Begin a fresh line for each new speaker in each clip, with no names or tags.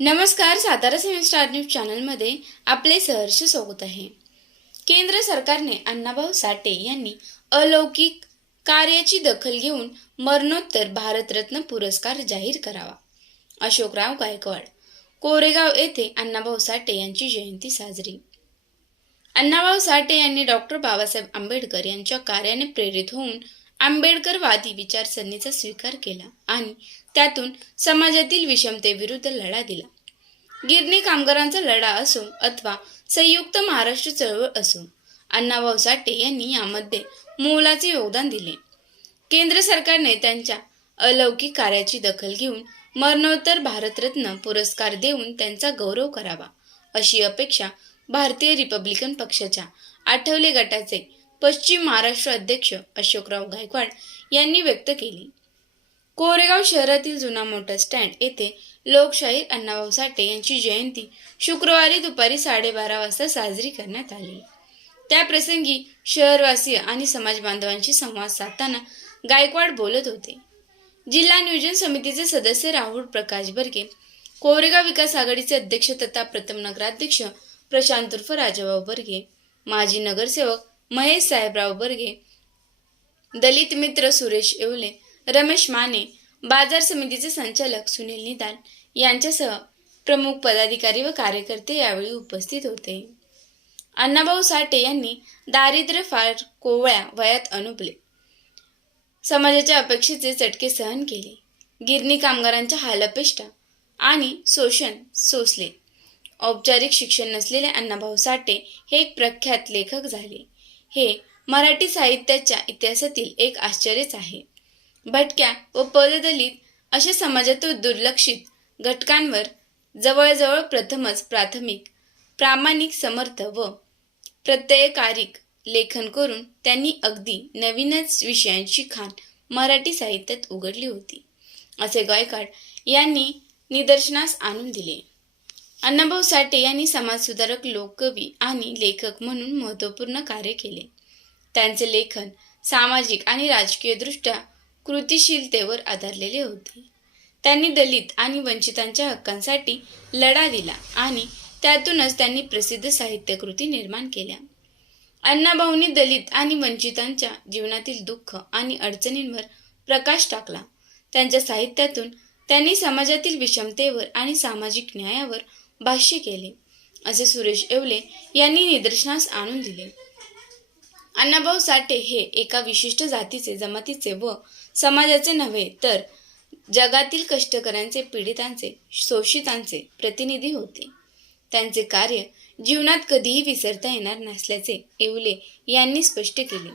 नमस्कार Satara civil star news चॅनलमध्ये आपले सहर्ष स्वागत आहे. केंद्र सरकारने अण्णाभाऊ साठे यांनी अलौकिक कार्याची दखल घेऊन मरणोत्तर भारतरत्न पुरस्कार जाहीर करावा. अशोकराव गायकवाड कोरेगाव येथे अण्णाभाऊ साठे यांची जयंती साजरी. अण्णाभाऊ साठे यांनी डॉक्टर बाबासाहेब आंबेडकर यांच्या कार्याने प्रेरित होऊन आंबेडकरवादी विचारसरणीचा स्वीकार केला आणि त्यातून समाजातील विषमतेविरुद्ध लढा दिला. गिरणी कामगारांचा लढा असो अथवा संयुक्त महाराष्ट्र चळवळ असो अण्णाभाऊ साठे यांनी यामध्ये मोलाचे योगदान दिले. केंद्र सरकारने त्यांच्या अलौकिक कार्याची दखल घेऊन मरणोत्तर भारतरत्न पुरस्कार देऊन त्यांचा गौरव करावा अशी अपेक्षा भारतीय रिपब्लिकन पक्षाच्या आठवले गटाचे पश्चिम महाराष्ट्र अध्यक्ष अशोकराव गायकवाड यांनी व्यक्त केली. कोरेगाव शहरातील जुना मोटर स्टँड येथे लोकशाहीर अण्णाभाऊ साठे यांची जयंती शुक्रवारी दुपारी साडेबारा वाजता साजरी करण्यात आली. त्याप्रसंगी शहरवासीय आणि समाज बांधवांशी संवाद साधताना गायकवाड बोलत होते. जिल्हा नियोजन समितीचे सदस्य राहुल प्रकाश बर्गे कोरेगाव विकास आघाडीचे अध्यक्ष तथा प्रथम नगराध्यक्ष प्रशांत उर्फ राजाभाऊ बर्गे माजी नगरसेवक महेश साहेबराव बर्गे दलित मित्र सुरेश येवले रमेश माने बाजार समितीचे संचालक सुनील निदान यांच्यासह प्रमुख पदाधिकारी व कार्यकर्ते यावेळी उपस्थित होते. अण्णाभाऊ साठे यांनी दारिद्र्य फार कोवळ्या वयात अनुपले. समाजाच्या अपेक्षेचे चटके सहन केले. गिरणी कामगारांच्या हालअपेष्टा आणि शोषण सोसले. औपचारिक शिक्षण नसलेले अण्णाभाऊ साठे हे एक प्रख्यात लेखक झाले. हे मराठी साहित्याच्या इतिहासातील एक आश्चर्यच आहे. भटक्या व पददलित अशा समाजातील दुर्लक्षित घटकांवर जवळजवळ प्रथमच प्राथमिक प्रामाणिक समर्थ व प्रत्ययकारिक लेखन करून त्यांनी अगदी नवीनच विषयांची खाण मराठी साहित्यात उघडली होती. असे गायकाड यांनी निदर्शनास आणून दिले. अण्णाभाऊ साठे यांनी समाजसुधारक लोककवी आणि लेखक म्हणून महत्त्वपूर्ण कार्य केले. त्यांचे लेखन सामाजिक आणि राजकीयदृष्ट्या कृतिशीलतेवर आधारलेले होते. त्यांनी दलित आणि वंचितांच्या हक्कांसाठी लढा दिला आणि त्यातूनच त्यांनी प्रसिद्ध साहित्यकृती निर्माण केल्या. अण्णाभाऊंनी दलित आणि वंचितांच्या जीवनातील दुःख आणि अडचणींवर प्रकाश टाकला. त्यांच्या साहित्यातून त्यांनी समाजातील विषमतेवर आणि सामाजिक न्यायावर भाष्य केले. असे सुरेश येवले यांनी निदर्शनास आणून दिले. अण्णाभाऊ साठे हे एका विशिष्ट जातीचे जमातीचे व समाजाचे नव्हे तर जगातील कष्टकऱ्यांचे पीडितांचे शोषितांचे प्रतिनिधी होते. त्यांचे कार्य जीवनात कधीही विसरता येणार नसल्याचे येवले यांनी स्पष्ट केले.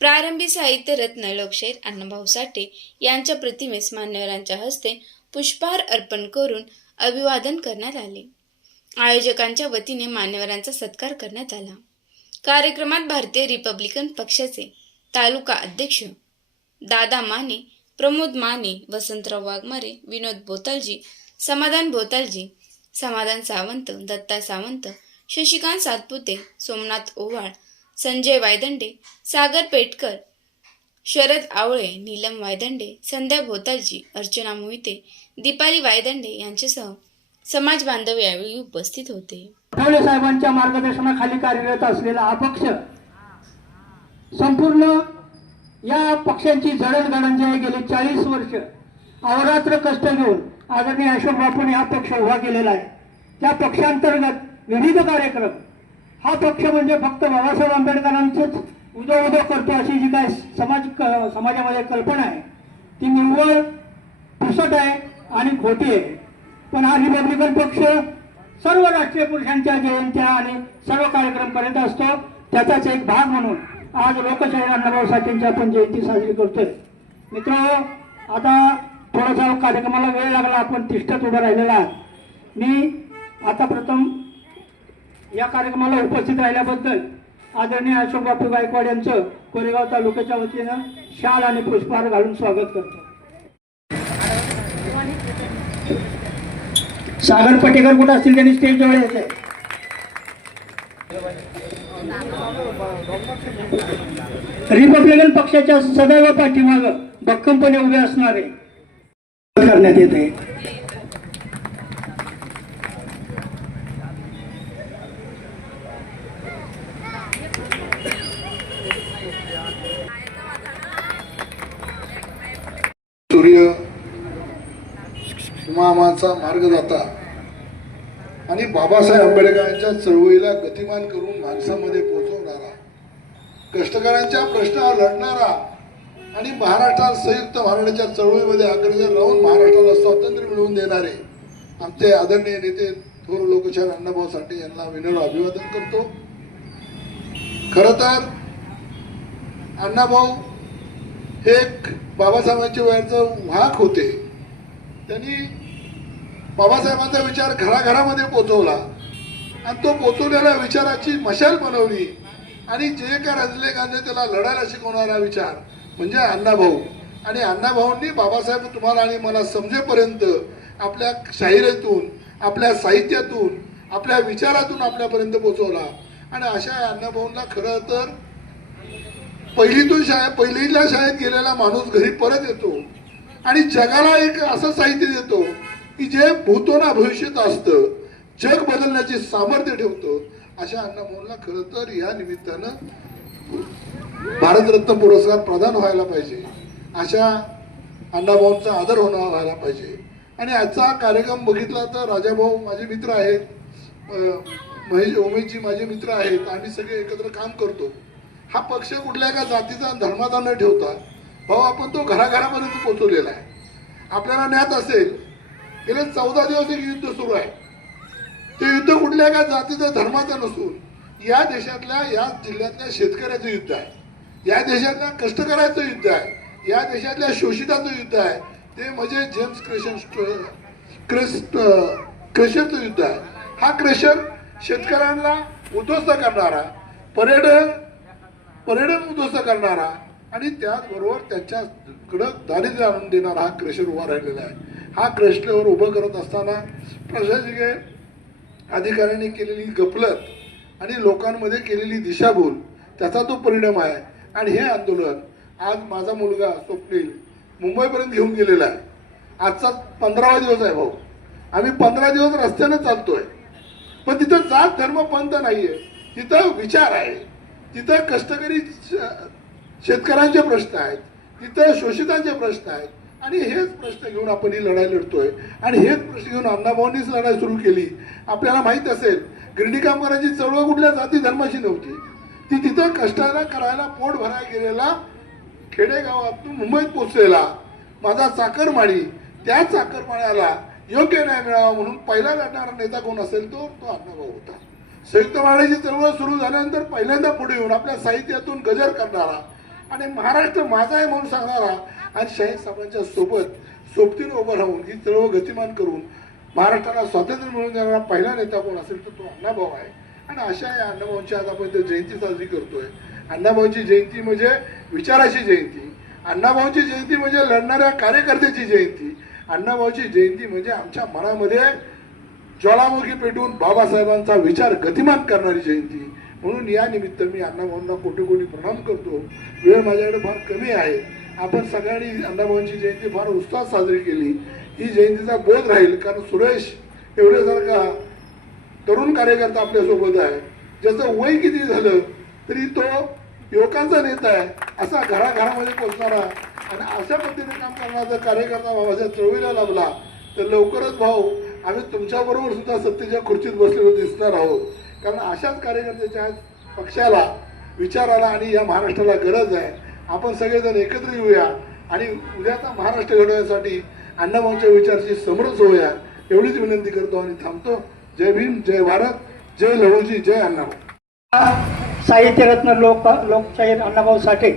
प्रारंभी साहित्य रत्न लोकशाहीर अण्णाभाऊ साठे यांच्या प्रतिमेस मान्यवरांच्या हस्ते पुष्पहार अर्पण करून अभिवादन करण्यात आले. आयोजकांच्या वतीने मान्यवरांचा सत्कार करण्यात आला. कार्यक्रमात भारतीय रिपब्लिकन पक्षाचे तालुका अध्यक्ष दादा माने प्रमोद माने वसंतराव वाघमारे विनोद बोतालजी समाधान बोतालजी समाधान सावंत दत्ता सावंत शशिकांत सातपुते सोमनाथ ओवाळ संजय वायदंडे सागर पेटकर शरद आवळे नीलम वायदंडे संध्या भोतालजी अर्चना मोहिते दीपाली वायदंडे यांच्यासह समाज बांधव यावेळी उपस्थित होते.
आठवले साहेबांच्या मार्गदर्शनाखाली कार्यरत असलेला हा पक्ष संपूर्ण या पक्षांची जडणघडण जे आहे गेली चाळीस वर्ष अहोरात्र कष्ट घेऊन आदरणीय अशोक बापून हा पक्ष उभा केलेला आहे. त्या पक्षांतर्गत विविध कार्यक्रम. हा पक्ष म्हणजे फक्त बाबासाहेब आंबेडकरांचेच उदो उदो करतो अशी जी काय समाज क- समाजामध्ये कल्पना आहे ती निव्वळ पुसट आहे आणि खोटी आहे. पण हा रिपब्लिकन पक्ष सर्व राष्ट्रीय पुरुषांच्या जयंत्या आणि सर्व कार्यक्रम करीत असतो त्याचाच एक भाग म्हणून आज लोकशाही अण्णाभाऊ साठेंची आपण जयंती साजरी करतोय. मित्र आता थोडासा कार्यक्रमाला वेळ लागला आपण तिष्ठत उभं राहिलेला आहात. मी आता प्रथम या कार्यक्रमाला उपस्थित राहिल्याबद्दल आदरणीय अशोक बापू गायकवाड यांचं कोरेगाव तालुक्याच्या वतीनं शाल आणि पुष्पहार घालून स्वागत करतो. सागर पटेकर कुठं असतील? त्यांनी स्टेज जवळ यायचंय. रिपब्लिकन पक्षाच्या सदैव पाठीमाग भक्कमपणे उभे असणारे. करण्यात येते
सूर्य इमामाचा मार्गदाता आणि बाबासाहेब आंबेडकरांच्या चळवळीला गतिमान करून माणसामध्ये पोहोचवणारा कष्टकऱ्यांच्या प्रश्नावर लढणारा आणि महाराष्ट्रात संयुक्त महाराष्ट्राच्या चळवळीमध्ये अग्रसर राहून महाराष्ट्राला स्वातंत्र्य मिळवून देणारे आमचे आदरणीय नेते थोर लोकशाहीर अण्णाभाऊ साठे यांना विनम्र अभिवादन करतो. खरं तर अण्णाभाऊ एक बाबासाहेबांच्या वयाचं वाहक होते. त्यांनी बाबासाहेबांचा विचार घराघरामध्ये पोचवला. आणि तो पोचवलेल्या विचाराची मशाल बनवली. आणि जे काय रजनीकांतने त्याला लढायला शिकवणारा विचार म्हणजे अण्णाभाऊ. आणि अण्णाभाऊंनी बाबासाहेब तुम्हाला आणि मला समजेपर्यंत आपल्या शाहिरीतून आपल्या साहित्यातून आपल्या विचारातून आपल्यापर्यंत पोचवला. आणि अशा अण्णाभाऊंना खरं तर पहिलीतून शाळा पहिलीला शाळेत गेलेला माणूस घरी परत येतो. आणि जगाला एक असं साहित्य देतो की जे भूतोना भविष्यात असतं जग बदलण्याचे सामर्थ्य ठेवतं. अशा अण्णाभाऊंना खरं तर या निमित्तानं भारतरत्न पुरस्कार प्रदान व्हायला पाहिजे. अशा अण्णाभाऊंचा आदर होणं व्हायला पाहिजे. आणि आजचा कार्यक्रम बघितला तर राजाभाऊ माझे मित्र आहेत. महेश उमेशजी माझे मित्र आहेत. आम्ही सगळे एकत्र काम करतो. हा पक्ष कुठल्या एका जातीचा धर्माचा न ठेवता भाऊ आपण तो घराघरापर्यंत पोहोचवलेला आहे. आपल्याला ज्ञात असेल गेले चौदा दिवस एक युद्ध सुरू आहे. ते युद्ध कुठल्या एका जातीचं धर्माचं नसून या देशातल्या या जिल्ह्यातल्या शेतकऱ्याचं युद्ध आहे. या देशातल्या कष्टकऱ्याचं युद्ध आहे. या देशातल्या शोषिताचं युद्ध आहे. ते म्हणजे जेम्स क्रेशन क्रिस्ट क्रेशरचं युद्ध आहे. हा क्रेशर शेतकऱ्यांना उद्ध्वस्त करणारा पर्यटन परिणाम उद्ध्वस्त करणारा आणि त्याचबरोबर त्याच्याकडं दारिद्र्य आणून देणारा हा क्रेशर उभा राहिलेला आहे. हा क्रेशलेवर उभं करत असताना प्रशासकीय अधिकाऱ्यांनी केलेली गफलत आणि लोकांमध्ये केलेली दिशाभूल त्याचा तो परिणाम आहे. आणि हे आंदोलन आज माझा मुलगा स्वप्नील मुंबईपर्यंत घेऊन गेलेला आहे. आजचा पंधरावा दिवस आहे भाऊ. आम्ही पंधरा दिवस रस्त्याने चालतोय. पण तिथं जात धर्म पंथ नाहीये. तिथं विचार आहे. तिथं कष्टकरी श- शेतकऱ्यांचे प्रश्न आहेत तिथं शोषितांचे प्रश्न आहेत. आणि हेच प्रश्न घेऊन आपण ही लढाई लढतोय. आणि हेच प्रश्न घेऊन अण्णाभाऊंनीच लढाई सुरू केली. आपल्याला माहीत असेल गिरणी कामगारांची चळवळ कुठल्या जाती धर्माची नव्हती. ती तिथं कष्टाला करायला पोट भरायला गेलेला खेडेगावातून मुंबईत पोचलेला माझा चाकरमाळी त्या चाकरमाळ्याला योग्य न्याय मिळावा म्हणून पहिला लढणारा नेता कोण असेल तो तो अण्णाभाऊ होता. संयुक्त महाराष्ट्राची चळवळ सुरू झाल्यानंतर पहिल्यांदा पुढे येऊन आपल्या साहित्यातून गजर करणारा आणि महाराष्ट्र माझा आहे म्हणून सांगणारा आणि शाही साहेबांच्या सोबत सोबतीनं उभं राहून ही चळवळ गतिमान करून महाराष्ट्राला स्वातंत्र्य मिळवून देणारा पहिला नेता कोण असेल तर तो अण्णाभाऊ आहे. आणि अशा या अण्णाभाऊंची आज आपण जयंती साजरी करतोय. अण्णाभाऊंची जयंती म्हणजे विचाराची जयंती. अण्णाभाऊंची जयंती म्हणजे लढणाऱ्या कार्यकर्त्याची जयंती. अण्णाभाऊची जयंती म्हणजे आमच्या मनामध्ये ज्वालामुखी पेटून बाबासाहेबांचा विचार गतिमान करणारी जयंती. म्हणून या निमित्त मी अण्णाभाऊंना कोटी कोटी प्रणाम करतो. वेळ माझ्याकडे फार कमी आहे. आपण सगळ्यांनी अण्णाभाऊंची जयंती फार उत्साहात साजरी केली. ही जयंतीचा बोध राहील कारण सुरेश एवढ्यासारखा तरुण कार्यकर्ता आपल्यासोबत आहे. ज्याचं वय किती झालं तरी तो युवकांचा नेता आहे. असा घराघरामध्ये पोचणारा आणि अशा पद्धतीने काम करणारा जर कार्यकर्ता बाबासाहेब चळवीला लाभला तर लवकरच भाऊ आम्ही तुमच्याबरोबर सुद्धा सत्तेच्या खुर्चीत बसलेलो दिसणार आहोत. कारण अशाच कार्यकर्त्याच्या पक्षाला विचाराला आणि या महाराष्ट्राला गरज आहे. आपण सगळेजण एकत्र येऊया आणि उद्याचा महाराष्ट्र घडवण्यासाठी अण्णाभाऊंच्या विचारची समरस होऊया. एवढीच विनंती करतो आणि थांबतो. जय भीम जय भारत जय लहुजी जय अण्णाभाऊ.
साहित्यरत्न लोक लोकशाहीर अण्णाभाऊ साठे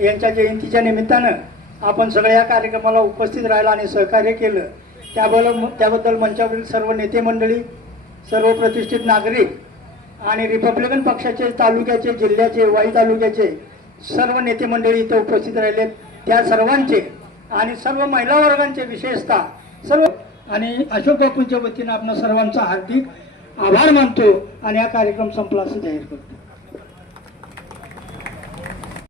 यांच्या जयंतीच्या निमित्तानं आपण सगळ्या या कार्यक्रमाला उपस्थित राहिला आणि सहकार्य केलं. त्याबद्दल त्याबद्दल मंचावरील सर्व नेते मंडळी सर्व प्रतिष्ठित नागरिक आणि रिपब्लिकन पक्षाचे तालुक्याचे जिल्ह्याचे वाई तालुक्याचे सर्व नेते मंडळी इथं उपस्थित राहिले त्या सर्वांचे आणि सर्व महिला वर्गांचे विशेषतः सर्व आणि अशोक बापूंच्या वतीनं आपण सर्वांचा हार्दिक आभार मानतो आणि हा कार्यक्रम संपला असं जाहीर करतो.